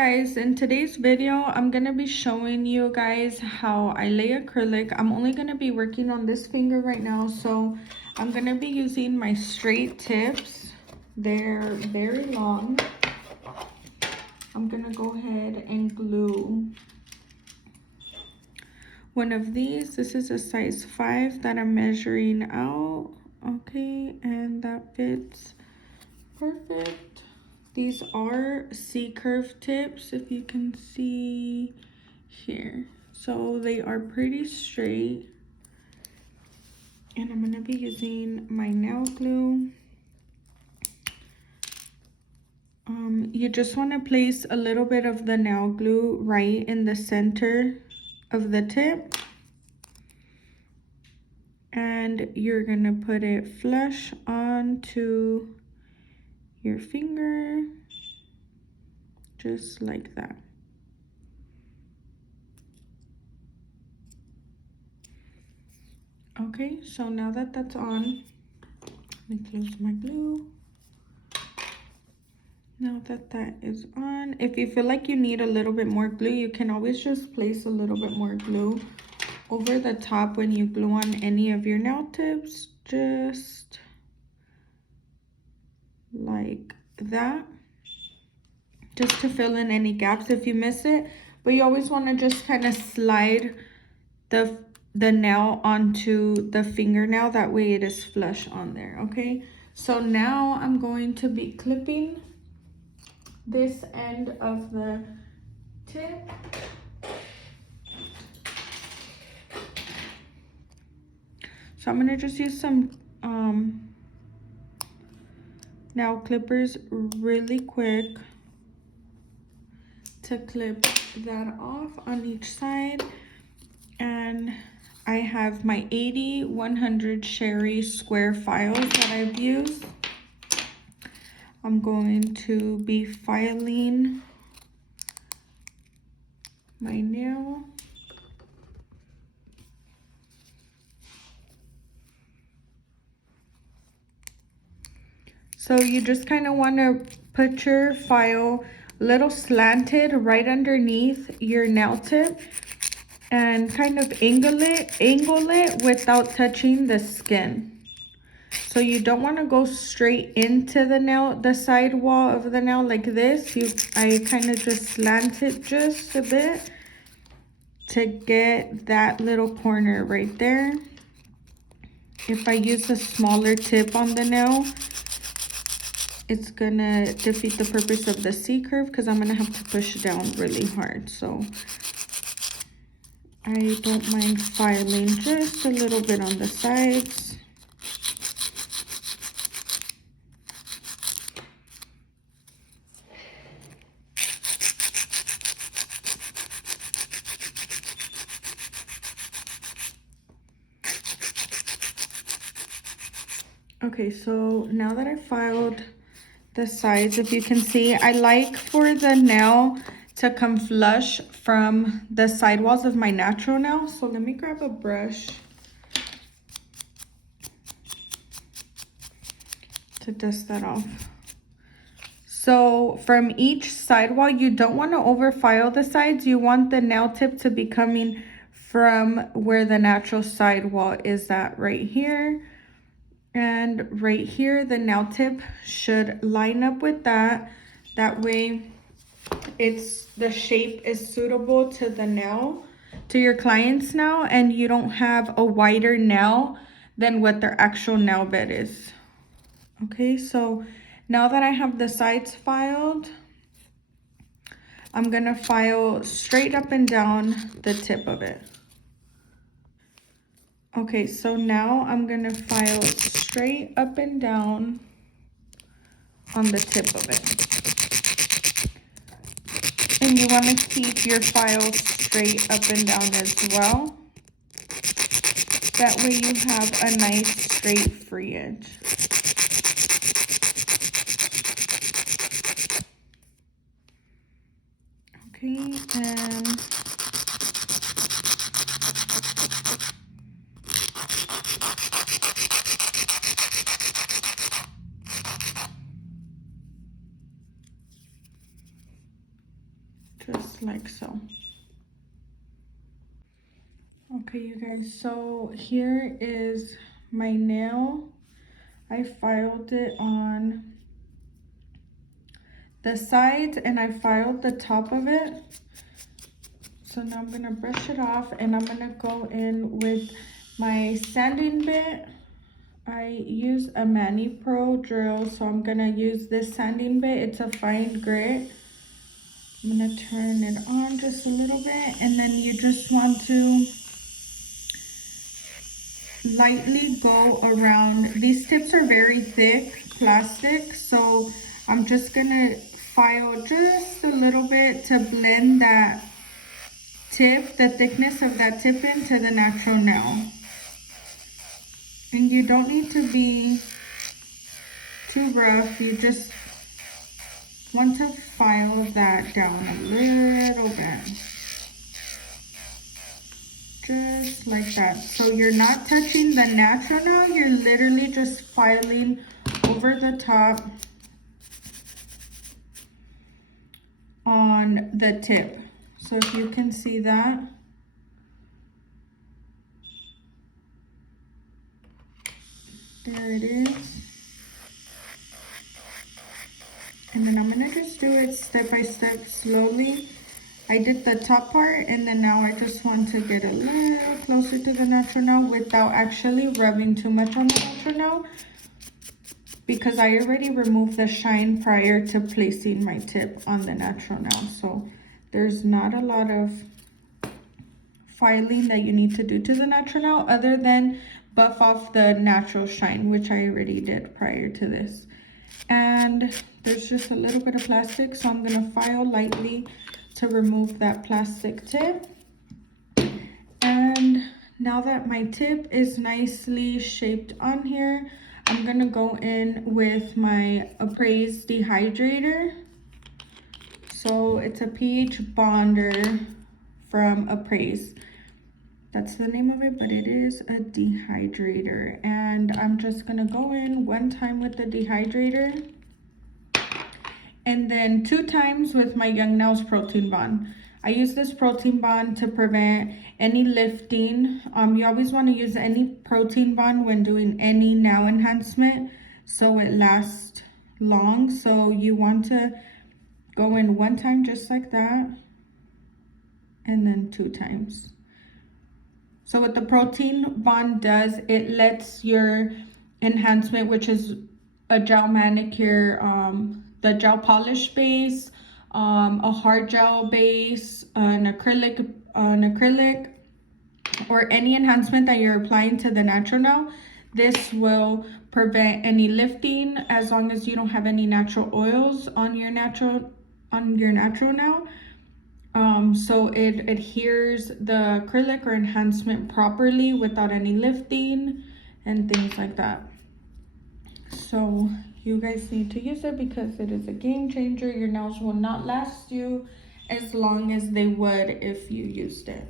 guys, in today's video I'm gonna be showing you guys how I lay acrylic. I'm only gonna be working on this finger right now, so I'm gonna be using my straight tips. They're very long. I'm gonna go ahead and glue one of these. This is a size 5 that I'm measuring out. Okay, and that fits perfect. These are C-curve tips, if you can see here. So they are pretty straight. And I'm gonna be using my nail glue. You just wanna place a little bit of the nail glue right in the center of the tip. And you're gonna put it flush onto your finger, just like that. Okay, so now that that's on, let me close my glue. Now that that is on, if you feel like you need a little bit more glue, you can always just place a little bit more glue over the top when you glue on any of your nail tips, just like that, just to fill in any gaps if you miss it. But you always want to just kind of slide the nail onto the fingernail, that way it is flush on there. Okay, so now I'm going to be clipping this end of the tip. So I'm gonna just use some nail clippers really quick to clip that off on each side. And I have my 80-100 Cheri square files that I've used. I'm going to be filing my nail. So you just kind of want to put your file a little slanted right underneath your nail tip and kind of angle it without touching the skin. So you don't want to go straight into the nail, the side wall of the nail like this. I kind of just slant it just a bit to get that little corner right there. If I use a smaller tip on the nail, it's gonna defeat the purpose of the C-curve because I'm gonna have to push down really hard. So I don't mind filing just a little bit on the sides. Okay, so now that I filed the sides, if you can see, I like for the nail to come flush from the side walls of my natural nail. So let me grab a brush to dust that off. So from each side wall, you don't want to overfile the sides. You want the nail tip to be coming from where the natural side wall is at, right here. And right here, the nail tip should line up with that. That way the shape is suitable to the nail, to your client's nail, and you don't have a wider nail than what their actual nail bed is. Okay, so now that I have the sides filed, I'm gonna file straight up and down the tip of it. Okay, so now I'm gonna file straight up and down on the tip of it. And you wanna keep your file straight up and down as well. That way you have a nice straight free edge. Okay, and So okay, you guys, so here is my nail. I filed it on the sides and I filed the top of it. So now I'm gonna brush it off and I'm gonna go in with my sanding bit. I use a Mani Pro drill, so I'm gonna use this sanding bit. It's a fine grit. I'm gonna turn it on just a little bit, and then you just want to lightly go around. These tips are very thick plastic, so I'm just gonna file just a little bit to blend that tip, the thickness of that tip into the natural nail. And you don't need to be too rough, you just want to file that down a little bit. Just like that. So you're not touching the natural nail, you're literally just filing over the top on the tip. So if you can see that. There it is. And then I'm gonna just do it step by step slowly. I did the top part and then now I just want to get a little closer to the natural nail without actually rubbing too much on the natural nail, because I already removed the shine prior to placing my tip on the natural nail. So there's not a lot of filing that you need to do to the natural nail other than buff off the natural shine, which I already did prior to this. And there's just a little bit of plastic, so I'm gonna file lightly to remove that plastic tip. And now that my tip is nicely shaped on here, I'm gonna go in with my Appraise dehydrator. So it's a pH bonder from Appraise. That's the name of it, but it is a dehydrator. And I'm just gonna go in one time with the dehydrator and then 2 times with my Young Nails Protein Bond. I use this protein bond to prevent any lifting. You always want to use any protein bond when doing any nail enhancement so it lasts long. So you want to go in 1 time just like that and then 2 times. So what the protein bond does, it lets your enhancement, which is a gel manicure, the gel polish base, a hard gel base, an acrylic, or any enhancement that you're applying to the natural nail. This will prevent any lifting as long as you don't have any natural oils on your natural nail. So it adheres the acrylic or enhancement properly without any lifting and things like that. So you guys need to use it because it is a game changer. Your nails will not last you as long as they would if you used it.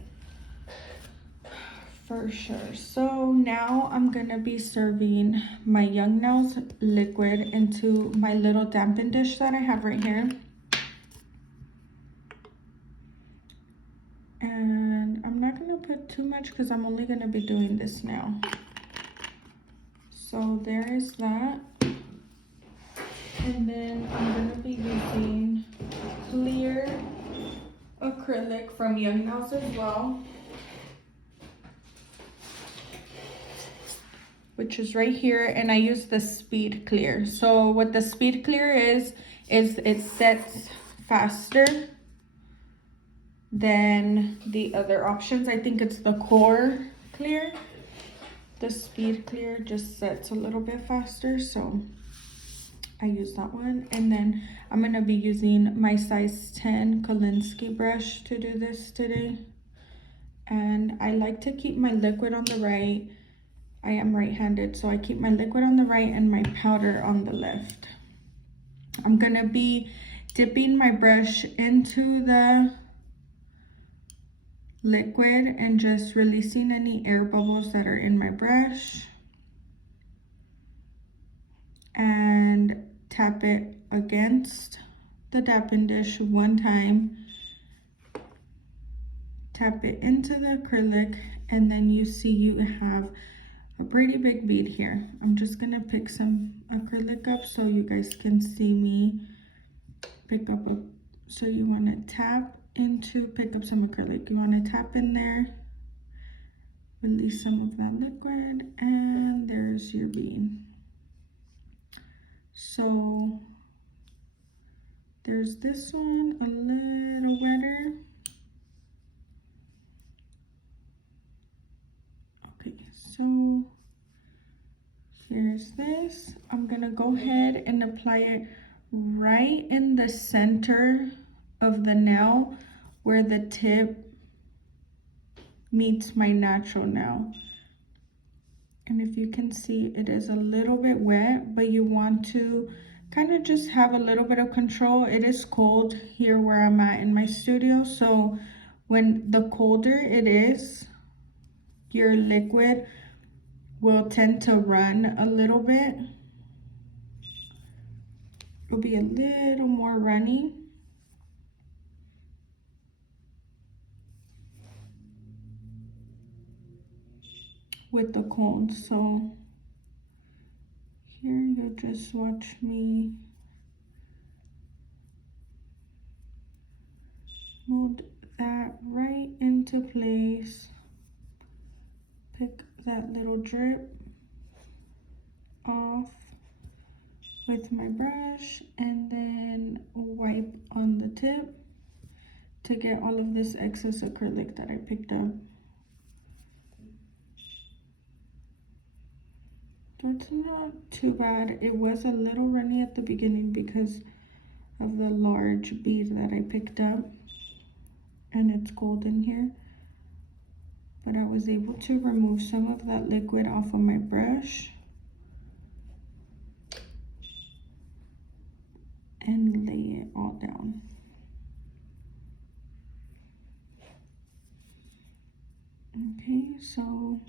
For sure. So now I'm gonna be serving my Young Nails liquid into my little dampen dish that I have right here. And I'm not gonna put too much because I'm only gonna be doing this now. So there is that. And then I'm gonna be using clear acrylic from Young Nails as well, which is right here, and I use the Speed Clear. So what the Speed Clear is it sets faster than the other options. I think it's the Core Clear. The Speed Clear just sets a little bit faster, so I use that one. And then I'm gonna be using my size 10 Kolinsky brush to do this today. And I like to keep my liquid on the right. I am right-handed, so I keep my liquid on the right and my powder on the left. I'm gonna be dipping my brush into the liquid and just releasing any air bubbles that are in my brush. And tap it against the dampen dish 1 time. tap it into the acrylic, and then you see you have a pretty big bead here. I'm just gonna pick some acrylic up so you guys can see me pick up a, so you wanna tap into, pick up some acrylic. You wanna tap in there, release some of that liquid, and there's your bead. So there's this one, a little wetter. Okay, so here's this. I'm gonna go ahead and apply it right in the center of the nail where the tip meets my natural nail. And if you can see, it is a little bit wet, but you want to kind of just have a little bit of control. It is cold here where I'm at in my studio, so when the colder it is, your liquid will tend to run a little bit. It'll be a little more runny. With the cold, so here you'll just watch me mold that right into place. Pick that little drip off with my brush and then wipe on the tip to get all of this excess acrylic that I picked up. That's not too bad. It was a little runny at the beginning because of the large bead that I picked up, and it's cold in here. But I was able to remove some of that liquid off of my brush and lay it all down. Okay, so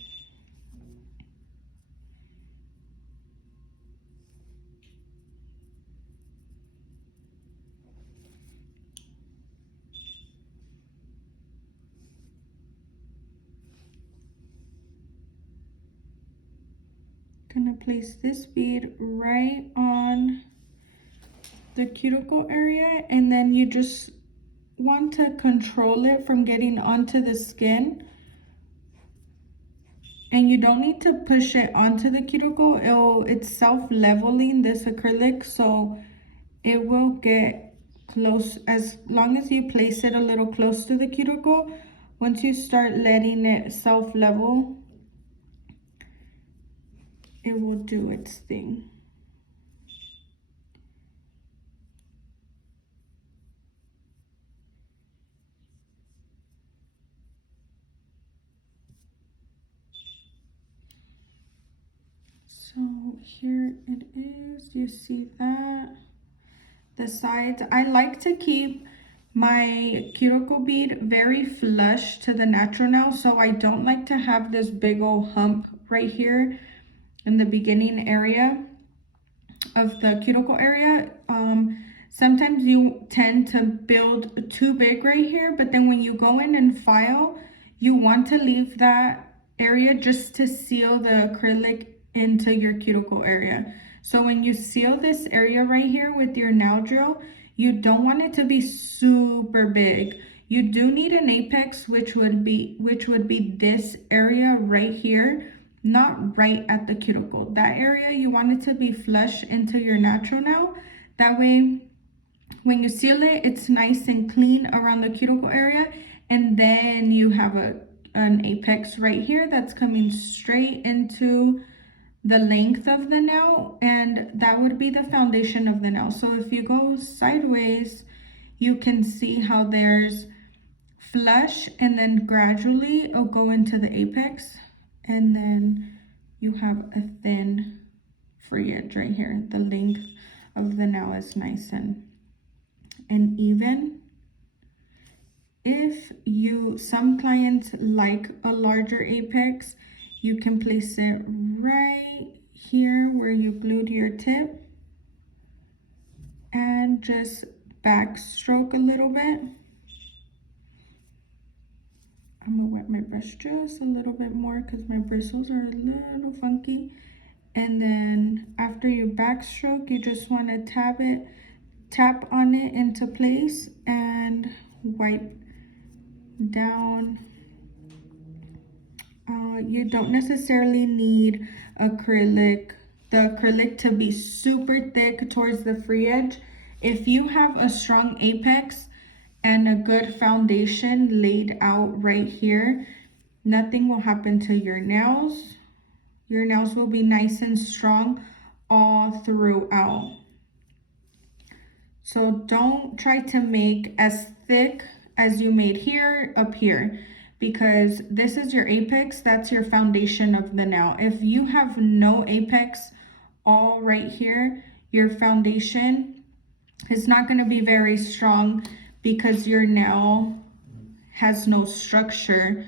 gonna place this bead right on the cuticle area, and then you just want to control it from getting onto the skin. And you don't need to push it onto the cuticle. It's self-leveling, this acrylic, so it will get close. As long as you place it a little close to the cuticle, once you start letting it self-level, it will do its thing. So here it is, you see that? The sides, I like to keep my cuticle bead very flush to the natural nail, so I don't like to have this big old hump right here in the beginning area of the cuticle area. Sometimes you tend to build too big right here, but then when you go in and file, you want to leave that area just to seal the acrylic into your cuticle area. So when you seal this area right here with your nail drill, you don't want it to be super big. You do need an apex, which would be this area right here, not right at the cuticle. That area, you want it to be flush into your natural nail. That way, when you seal it, it's nice and clean around the cuticle area. And then you have an apex right here that's coming straight into the length of the nail, and that would be the foundation of the nail. So if you go sideways, you can see how there's flush, and then gradually it'll go into the apex, and then you have a thin free edge right here. The length of the nail is nice and even. If some clients like a larger apex, you can place it right here where you glued your tip and just backstroke a little bit. I'm gonna wet my brush just a little bit more because my bristles are a little funky. And then after you backstroke, you just want to tap on it into place and wipe down. You don't necessarily need the acrylic to be super thick towards the free edge. If you have a strong apex and a good foundation laid out right here, nothing will happen to your nails. Your nails will be nice and strong all throughout. So don't try to make as thick as you made here up here, because this is your apex, that's your foundation of the nail. If you have no apex all right here, your foundation is not going to be very strong because your nail has no structure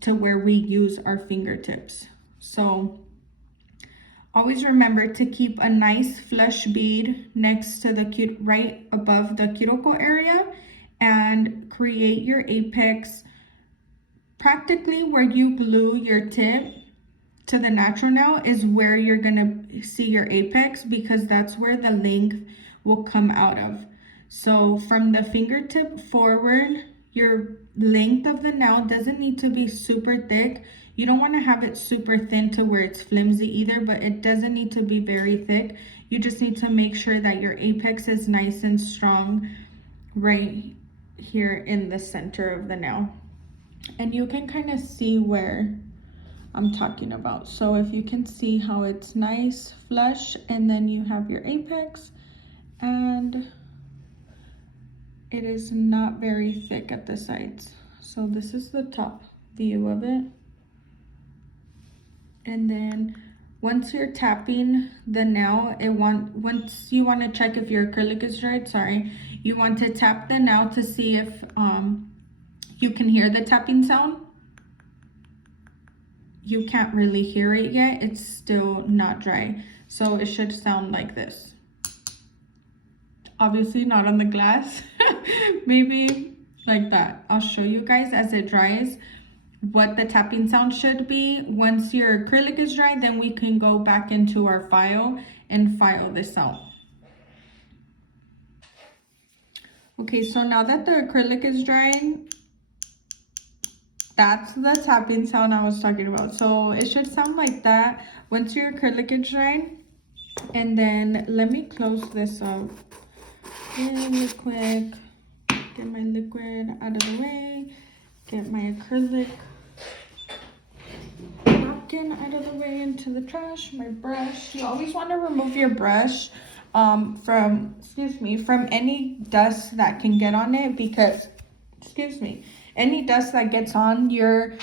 to where we use our fingertips. So always remember to keep a nice flush bead next to the right above the cuticle area, and create your apex practically where you glue your tip to the natural nail is where you're gonna see your apex, because that's where the length will come out of. So from the fingertip forward, your length of the nail doesn't need to be super thick. You don't want to have it super thin to where it's flimsy either, but it doesn't need to be very thick. You just need to make sure that your apex is nice and strong right here in the center of the nail. And you can kind of see where I'm talking about. So if you can see how it's nice, flush, and then you have your apex, and it is not very thick at the sides. So this is the top view of it. And then once you're tapping the nail, once you want to check if your acrylic is dried, you want to tap the nail to see if you can hear the tapping sound. You can't really hear it yet, it's still not dry. So it should sound like this. Obviously not on the glass, maybe like that. I'll show you guys as it dries what the tapping sound should be. Once your acrylic is dry, then we can go back into our file and file this out. Okay, so now that the acrylic is drying, that's the tapping sound I was talking about. So it should sound like that once your acrylic is drying. And then let me close this up really quick. Get my liquid out of the way. Get my acrylic napkin out of the way into the trash. My brush. You always want to remove your brush from any dust that can get on it, because any dust that gets on your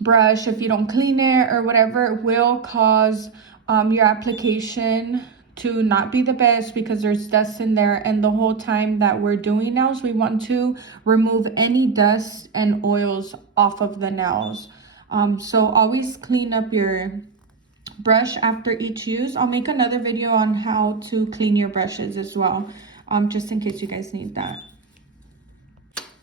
brush, if you don't clean it or whatever, will cause your application to not be the best, because there's dust in there. And the whole time that we're doing nails, we want to remove any dust and oils off of the nails. So always clean up your brush after each use. I'll make another video on how to clean your brushes as well, just in case you guys need that.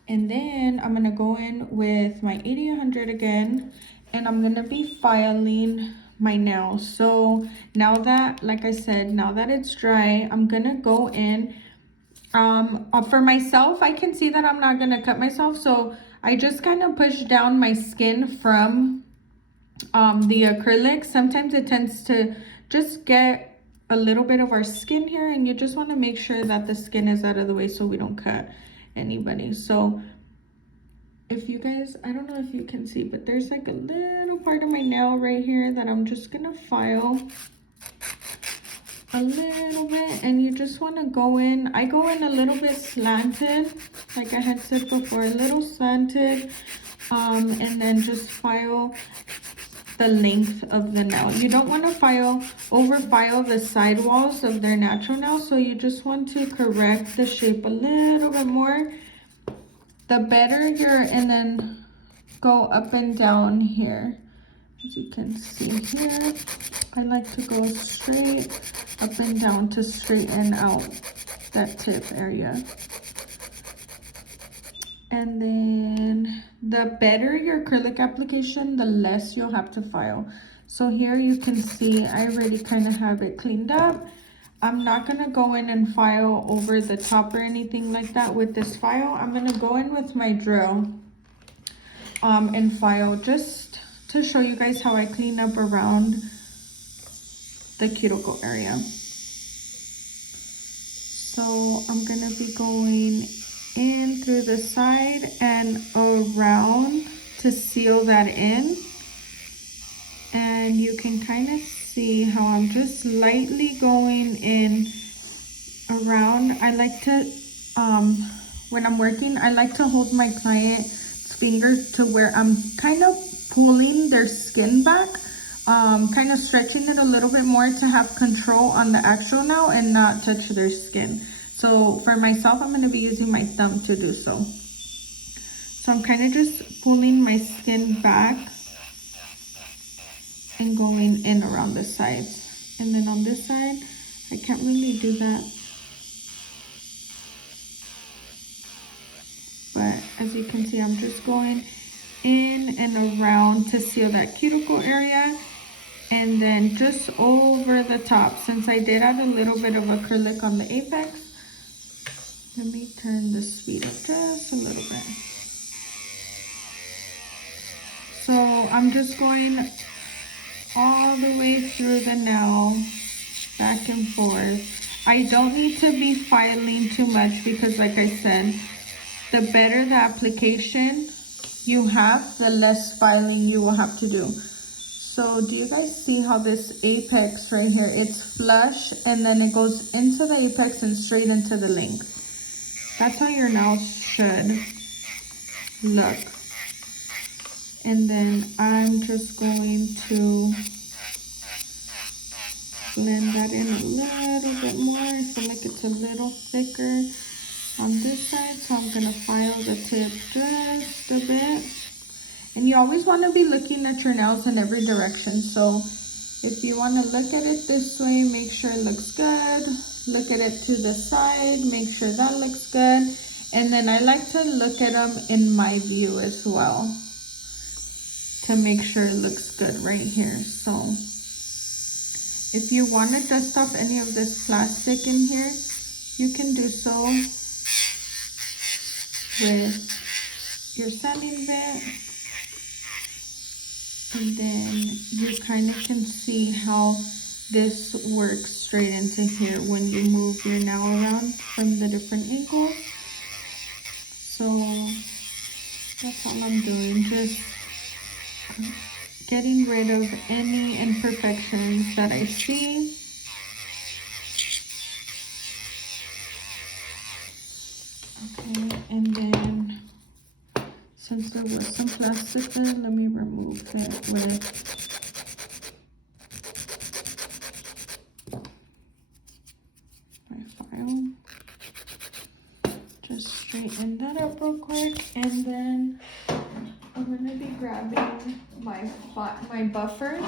And then I'm gonna go in with my 80-100 again, and I'm gonna be filing my nails. So now that, like I said, now that it's dry, I'm gonna go in. For myself, I can see that I'm not gonna cut myself, so I just kind of push down my skin from the acrylic. Sometimes it tends to just get a little bit of our skin here, and you just want to make sure that the skin is out of the way so we don't cut anybody. So if you guys, I don't know if you can see, but there's like a little part of my nail right here that I'm just gonna file a little bit. And you just want to go in, I go in a little bit slanted, like I had said before, a little slanted, and then just file the length of the nail. You don't want to over file the side walls of their natural nail, so you just want to correct the shape a little bit more. The better and then go up and down here. As you can see here, I like to go straight up and down to straighten out that tip area. And then the better your acrylic application, the less you'll have to file. So here you can see I already kind of have it cleaned up. I'm not gonna go in and file over the top or anything like that with this file. I'm gonna go in with my drill and file just to show you guys how I clean up around the cuticle area. So I'm gonna be going in through the side and around to seal that in. And you can kind of see how I'm just lightly going in around. I like to, when I'm working, I like to hold my client's fingers to where I'm kind of pulling their skin back, kind of stretching it a little bit more to have control on the actual nail and not touch their skin. So for myself, I'm going to be using my thumb to do so. So I'm kind of just pulling my skin back and going in around the sides. And then on this side, I can't really do that. But as you can see, I'm just going in and around to seal that cuticle area. And then just over the top, since I did add a little bit of acrylic on the apex, let me turn the speed up just a little bit. So I'm just going all the way through the nail, back and forth. I don't need to be filing too much because like I said, the better the application you have, the less filing you will have to do. So do you guys see how this apex right here, it's flush and then it goes into the apex and straight into the length. That's how your nails should look. And then I'm just going to blend that in a little bit more. I feel like it's a little thicker on this side, so I'm gonna file the tip just a bit. And you always want to be looking at your nails in every direction. So if you want to look at it this way, make sure it looks good. Look at it to the side, make sure that looks good. And then I like to look at them in my view as well to make sure it looks good right here. So if you want to dust off any of this plastic in here, you can do so with your sanding bit. And then you kind of can see how this works straight into here when you move your nail around from the different angles. So that's all I'm doing, just getting rid of any imperfections that I see. Okay, and then since there was some plastic there, let me remove it with my file. Just straighten that up real quick, and then I'm gonna be grabbing my buffer.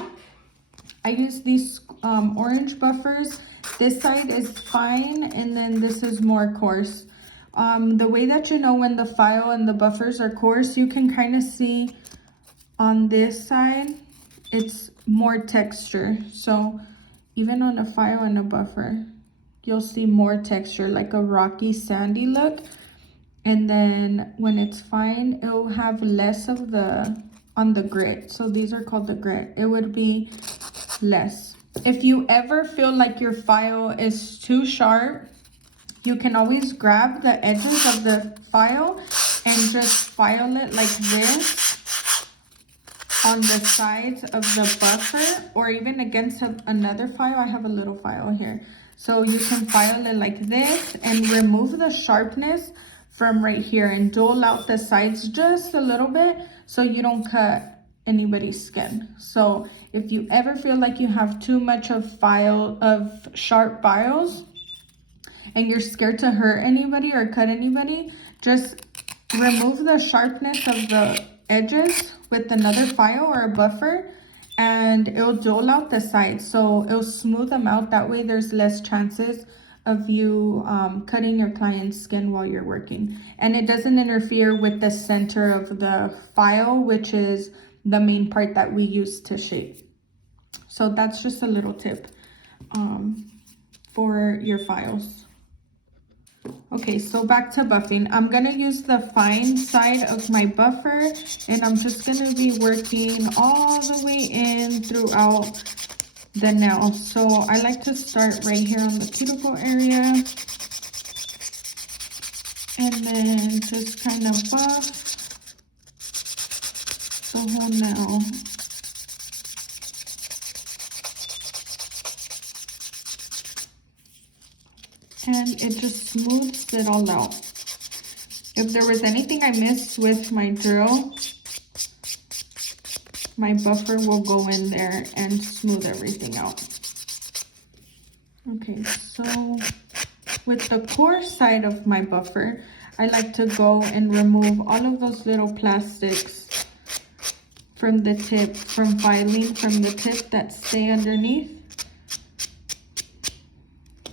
I use these orange buffers. This side is fine, and then this is more coarse. The way that you know when the file and the buffers are coarse, you can kind of see on this side, it's more texture. So even on a file and a buffer, you'll see more texture, like a rocky, sandy look. And then when it's fine, it will have less of on the grit. So these are called the grit. It would be less. If you ever feel like your file is too sharp, you can always grab the edges of the file and just file it like this on the sides of the buffer, or even against another file. I have a little file here. So you can file it like this and remove the sharpness from right here and dole out the sides just a little bit so you don't cut anybody's skin. So if you ever feel like you have too much of sharp files and you're scared to hurt anybody or cut anybody, just remove the sharpness of the edges with another file or a buffer, and it'll dole out the sides, so it'll smooth them out. That way there's less chances of you cutting your client's skin while you're working. And it doesn't interfere with the center of the file, which is the main part that we use to shape. So that's just a little tip for your files. Okay, so back to buffing. I'm gonna use the fine side of my buffer, and I'm just gonna be working all the way in throughout the nail. So I like to start right here on the cuticle area, and then just kind of buff the whole nail. And it just smooths it all out. If there was anything I missed with my drill, my buffer will go in there and smooth everything out. Okay, so with the core side of my buffer, I like to go and remove all of those little plastics from the tip, from filing from the tip that stay underneath.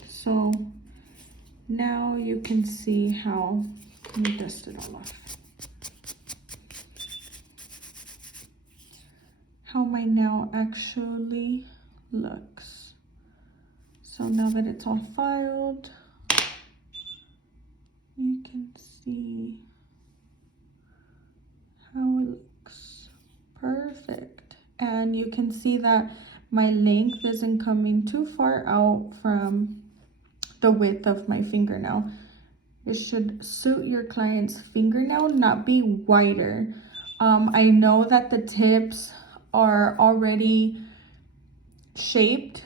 So now you can see how, let me dust it all off, how my nail actually looks. So now that it's all filed, you can see how it looks. Perfect. And you can see that my length isn't coming too far out from the width of my fingernail. It should suit your client's fingernail, not be wider. I know that the tips are already shaped,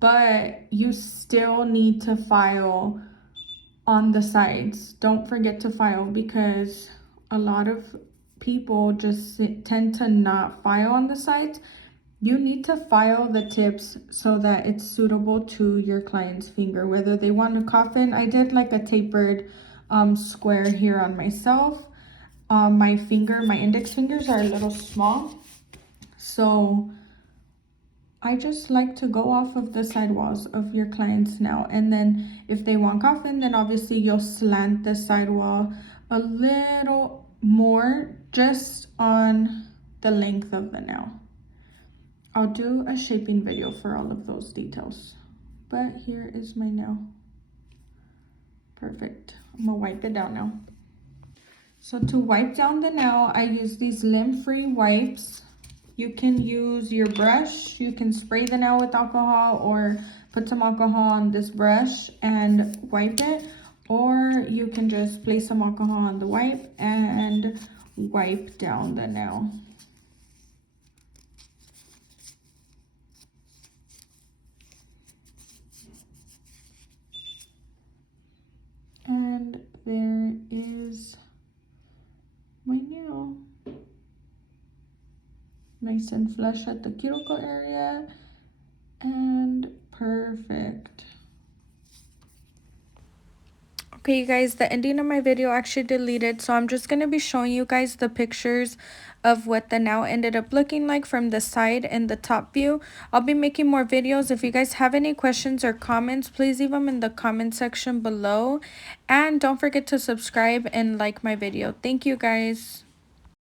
but you still need to file on the sides. Don't forget to file, because a lot of people just tend to not file on the sides. You need to file the tips so that it's suitable to your client's finger, whether they want a coffin. I did like a tapered square here on myself. My index fingers are a little small, so I just like to go off of the sidewalls of your clients now. And then if they want coffin, then obviously you'll slant the sidewall a little more, just on the length of the nail. I'll do a shaping video for all of those details. But here is my nail. Perfect. I'm gonna wipe it down now. So to wipe down the nail, I use these lint-free wipes. You can use your brush. You can spray the nail with alcohol or put some alcohol on this brush and wipe it. Or you can just place some alcohol on the wipe and wipe down the nail. And there is my nail. Nice and flush at the cuticle area, and perfect. Okay, you guys, the ending of my video actually deleted, so I'm just going to be showing you guys the pictures of what the nail ended up looking like from the side and the top view. I'll be making more videos. If you guys have any questions or comments, please leave them in the comment section below. And don't forget to subscribe and like my video. Thank you, guys.